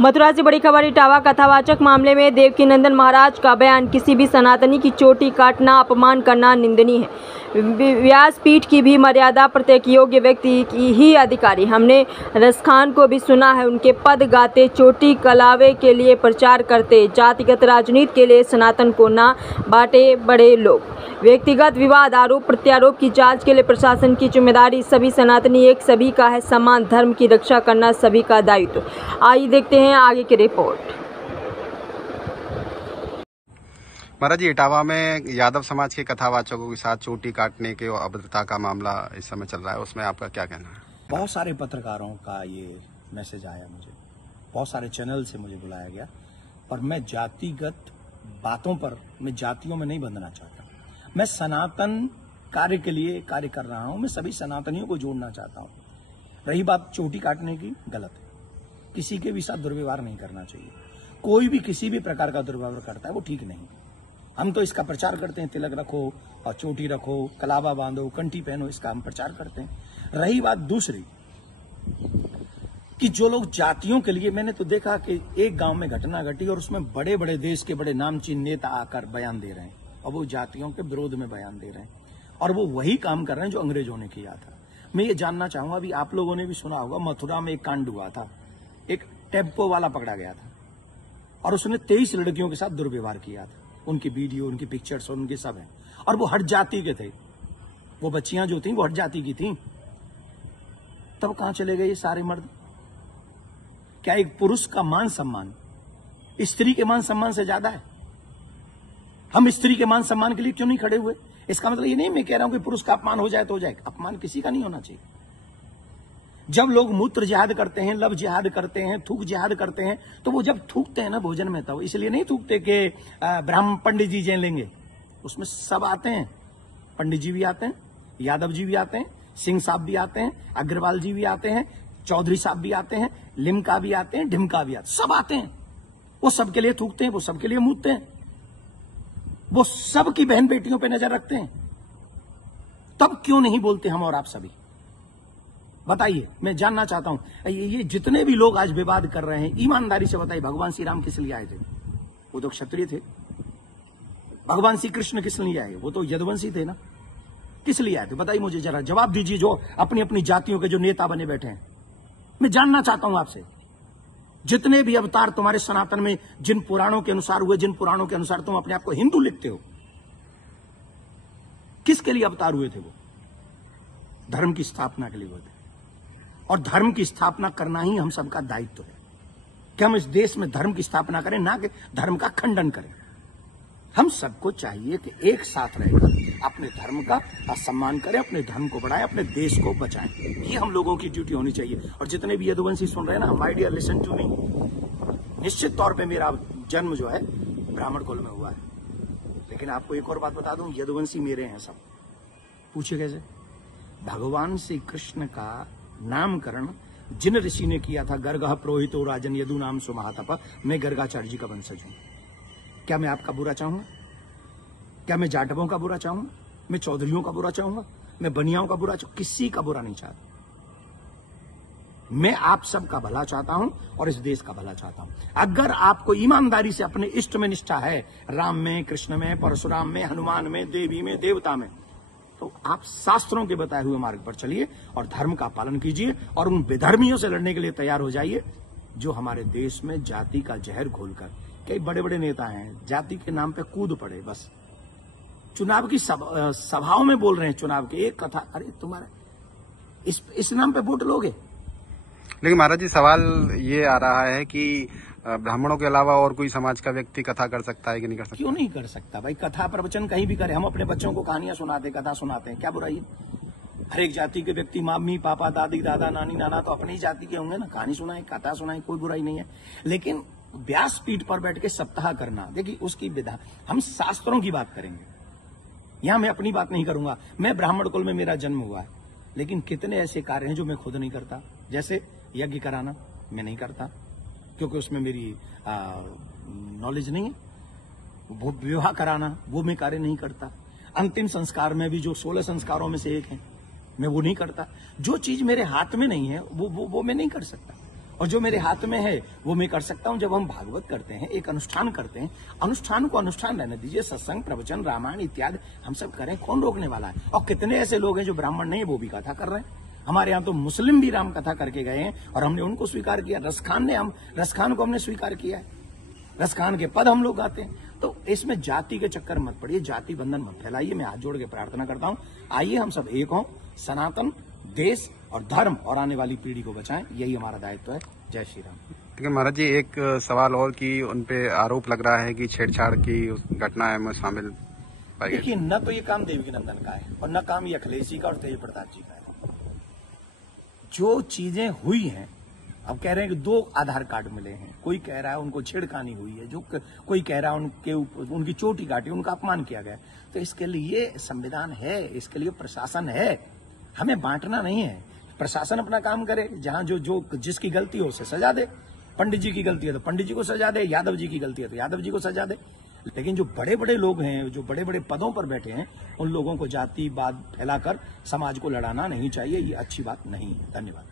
मथुरा से बड़ी खबर। इटावा कथावाचक मामले में देवकीनंदन महाराज का बयान, किसी भी सनातनी की चोटी काटना, अपमान करना निंदनीय है। व्यासपीठ की भी मर्यादा प्रत्येक योग्य व्यक्ति की ही अधिकारी। हमने रसखान को भी सुना है, उनके पद गाते, चोटी कलावे के लिए प्रचार करते, जातिगत राजनीति के लिए सनातन को ना बांटे बड़े लोग। व्यक्तिगत विवाद, आरोप प्रत्यारोप की जांच के लिए प्रशासन की जिम्मेदारी। सभी सनातनी एक सभी का है सम्मान, धर्म की रक्षा करना सभी का दायित्व। आइए देखते हैं आगे की रिपोर्ट। महाराज जी, इटावा में यादव समाज के कथावाचकों के साथ चोटी काटने के अभद्रता का मामला इस समय चल रहा है, उसमें आपका क्या कहना है? बहुत सारे पत्रकारों का ये मैसेज आया मुझे, बहुत सारे चैनल से मुझे बुलाया गया, और मैं जातिगत बातों पर, मैं जातियों में नहीं बंधना चाहता। मैं सनातन कार्य के लिए कार्य कर रहा हूं, मैं सभी सनातनियों को जोड़ना चाहता हूं। रही बात चोटी काटने की, गलत है। किसी के भी साथ दुर्व्यवहार नहीं करना चाहिए। कोई भी किसी भी प्रकार का दुर्व्यवहार करता है वो ठीक नहीं। हम तो इसका प्रचार करते हैं, तिलक रखो और चोटी रखो, कलावा बांधो, कंठी पहनो, इसका हम प्रचार करते हैं। रही बात दूसरी कि जो लोग जातियों के लिए, मैंने तो देखा कि एक गांव में घटना घटी और उसमें बड़े बड़े देश के बड़े नामचीन नेता आकर बयान दे रहे हैं और वो जातियों के विरोध में बयान दे रहे हैं, और वो वही काम कर रहे हैं जो अंग्रेजों ने किया था। मैं ये जानना चाहूंगा, अभी आप लोगों ने भी सुना होगा, मथुरा में एक कांड हुआ था। एक टेम्पो वाला पकड़ा गया था और उसने 23 लड़कियों के साथ दुर्व्यवहार किया था। उनकी वीडियो, उनकी पिक्चर्स और उनके सब हैं, और वो हट जाति के थे। वो बच्चियां जो थी वो हट जाति की थी। तब कहां चले गए ये सारे मर्द? क्या एक पुरुष का मान सम्मान स्त्री के मान सम्मान से ज्यादा है? हम स्त्री के मान सम्मान के लिए क्यों नहीं खड़े हुए? इसका मतलब ये नहीं मैं कह रहा हूं कि पुरुष का अपमान हो जाए तो हो जाए, अपमान किसी का नहीं होना चाहिए। जब लोग मूत्र जिहाद करते हैं, लव जिहाद करते हैं, थूक जिहाद करते हैं, तो वो जब थूकते हैं ना भोजन में, तब इसलिए नहीं थूकते कि ब्राह्मण पंडित जी जय लेंगे। उसमें सब आते हैं, पंडित जी भी आते हैं, यादव जी भी आते हैं, सिंह साहब भी आते हैं, अग्रवाल जी भी आते हैं, चौधरी साहब भी आते हैं, लिमका भी आते हैं, ढिमका भी आते हैं, सब आते हैं। वो सबके लिए थूकते हैं, वो सबके लिए मूतते हैं, वो सबकी बहन बेटियों पे नजर रखते हैं। तब क्यों नहीं बोलते हम और आप सभी? बताइए, मैं जानना चाहता हूं। ये जितने भी लोग आज विवाद कर रहे हैं, ईमानदारी से बताइए, भगवान श्री राम किस लिए आए थे? वो तो क्षत्रिय थे। भगवान श्री कृष्ण किस लिए आए? वो तो यदुवंशी थे ना। किस लिए आए थे? बताइए मुझे, जरा जवाब दीजिए, जो अपनी अपनी जातियों के जो नेता बने बैठे हैं। मैं जानना चाहता हूं आपसे, जितने भी अवतार तुम्हारे सनातन में जिन पुराणों के अनुसार हुए, जिन पुराणों के अनुसार तुम अपने आप को हिंदू लिखते हो, किसके लिए अवतार हुए थे? वो धर्म की स्थापना के लिए हुए थे, और धर्म की स्थापना करना ही हम सबका दायित्व है कि हम इस देश में धर्म की स्थापना करें, ना कि धर्म का खंडन करें। हम सबको चाहिए कि एक साथ रहकर अपने धर्म का सम्मान करें, अपने धर्म को बढ़ाएं, अपने देश को बचाएं। ये हम लोगों की ड्यूटी होनी चाहिए। और जितने भी यदुवंशी सुन रहे हैं ना, my dear listen to me, निश्चित तौर पे मेरा जन्म जो है ब्राह्मण कुल में हुआ है, लेकिन आपको एक और बात बता दूं, यदुवंशी मेरे हैं सब। पूछिए कैसे? भगवान श्री कृष्ण का नामकरण जिन ऋषि ने किया था, गर्गः प्रोहितो राजन यदु नाम सुमहातप, मैं गर्गाचार्य जी का वंशज हूं। क्या मैं आपका बुरा चाहूंगा? क्या मैं जाटवों का बुरा चाहूंगा? मैं चौधरियों का बुरा चाहूंगा? मैं बनियाओं का बुरा चाहूंगा? किसी का बुरा नहीं चाहता। मैं आप सबका भला चाहता हूं और इस देश का भला चाहता हूं। अगर आपको ईमानदारी से अपने इष्ट में निष्ठा है, राम में, कृष्ण में, परशुराम में, हनुमान में, देवी में, देवता में, तो आप शास्त्रों के बताए हुए मार्ग पर चलिए और धर्म का पालन कीजिए, और उन विधर्मियों से लड़ने के लिए तैयार हो जाइए जो हमारे देश में जाति का जहर घोलकर, कई बड़े बड़े नेता हैं, जाति के नाम पे कूद पड़े, बस चुनाव की सभाओं में बोल रहे हैं, चुनाव की एक कथा, अरे तुम्हारे इस नाम पे वोट लोगे? लेकिन महाराज जी, सवाल ये आ रहा है कि ब्राह्मणों के अलावा और कोई समाज का व्यक्ति कथा कर सकता है कि नहीं कर सकता? क्यों नहीं कर सकता भाई? कथा प्रवचन कहीं भी करे। हम अपने बच्चों को कहानियां सुनाते, कथा सुनाते हैं, क्या बुराई है? हर एक जाति के व्यक्ति, मम्मी पापा, दादी दादा, नानी नाना तो अपनी ही जाति के होंगे ना, कहानी सुनाए, कथा सुनाए, कोई बुराई नहीं है। लेकिन व्यासपीठ पर बैठ के सप्ताह करना, देखिए उसकी विधा, हम शास्त्रों की बात करेंगे, यहां मैं अपनी बात नहीं करूंगा। मैं ब्राह्मण कुल में मेरा जन्म हुआ है, लेकिन कितने ऐसे कार्य हैं जो मैं खुद नहीं करता। जैसे यज्ञ कराना मैं नहीं करता, क्योंकि उसमें मेरी नॉलेज नहीं है। वो विवाह कराना वो मैं कार्य नहीं करता। अंतिम संस्कार में भी जो 16 संस्कारों में से एक है, मैं वो नहीं करता। जो चीज मेरे हाथ में नहीं है वो मैं नहीं कर सकता। और जो मेरे हाथ में है वो मैं कर सकता हूं। जब हम भागवत करते हैं, एक अनुष्ठान करते हैं, अनुष्ठान को अनुष्ठान रहने दीजिए। सत्संग, प्रवचन, रामायण इत्यादि हम सब करें, कौन रोकने वाला है। और कितने ऐसे लोग हैं जो ब्राह्मण नहीं है वो भी कथा कर रहे हैं। हमारे यहाँ तो मुस्लिम भी राम कथा करके गए हैं और हमने उनको स्वीकार किया। रसखान को हमने स्वीकार किया है, रसखान के पद हम लोग गाते हैं। तो इसमें जाति के चक्कर मत पड़िए, जाति बंधन मत फैलाइए। मैं हाथ जोड़ के प्रार्थना करता हूं, आइए हम सब एक हों, सनातन देश और धर्म और आने वाली पीढ़ी को बचाएं, यही हमारा दायित्व है। जय श्री राम। लेकिन महाराज जी, एक सवाल और कि उनपे आरोप लग रहा है कि छेड़छाड़ की उस घटना में शामिल पाई गई। देखिए, न तो ये काम देवकी नंदन का है और न काम ये अखिलेश जी का और तेज प्रताप जी का है। जो चीजें हुई हैं, अब कह रहे हैं कि 2 आधार कार्ड मिले हैं, कोई कह रहा है उनको छेड़खानी हुई है, जो कोई कह रहा है उनकी चोटी काटी, उनका अपमान किया गया। तो इसके लिए संविधान है, इसके लिए प्रशासन है, हमें बांटना नहीं है। प्रशासन अपना काम करे, जहां जो जिसकी गलती हो उसे सजा दे। पंडित जी की गलती है तो पंडित जी को सजा दे, यादव जी की गलती है तो यादव जी को सजा दे। लेकिन जो बड़े बड़े लोग हैं, जो बड़े बड़े पदों पर बैठे हैं, उन लोगों को जातिवाद फैलाकर समाज को लड़ाना नहीं चाहिए। ये अच्छी बात नहीं है। धन्यवाद।